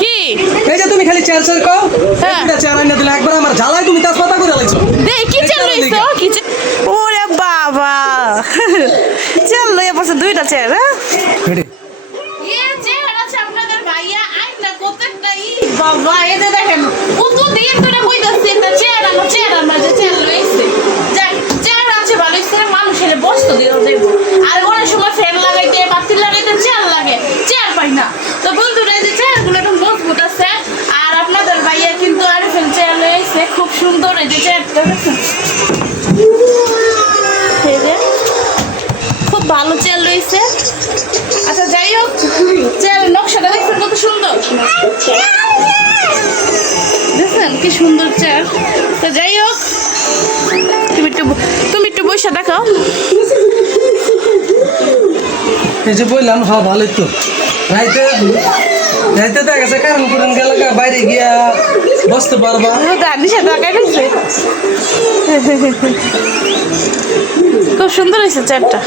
কি এই যে তুমি খালি চেয়ার চেয়ার কও এটা চেয়ার আইনা দিলে একবার আমার ঝালাই তুমি তেজপাতা করে লাইছো দে কি চেয়ার লইছো কি ওরে বাবা চেয়ার লইয়া পড়ছে দুইটা চেয়ার হ্যাঁ বাবা এই যে দেখেন কত দিন ধরে কইতাছি একটা চেয়ার আমার যে চেয়ার লইছে যাক চেয়ার আছে ভালো হইছে মানুষের বসতে দিও যাইবো আর অনেক সময় ফ্যান লাগাইতে বাতি লাগাইতে চেয়ার লাগে চেয়ার পাই না তো বন্ধুরা এই যে চেয়ারগুলো একদম মজবুত আছে আর আপনাদের ভাইয়া কিন্তু আরফেল চেয়ার লইছে খুব সুন্দর এই যে চেয়ারটা এই যে খুব ভালো চেয়ার লইছে আচ্ছা যাই হোক চেয়ারের নকশাটা দেখছেন কত সুন্দর দেখছেন কি সুন্দর চেয়ার তো যাই হোক তুমি একটু বসে দেখাও এই যে বললাম হ্যাঁ ভালোই তো রাইতে রাইতে দেখা গেছে কারণ করুন গেলে বাইরে গিয়া বসতে পারবা নিষেধ লাগাই দিচ্ছে খুব সুন্দর হয়েছে চেয়ারটা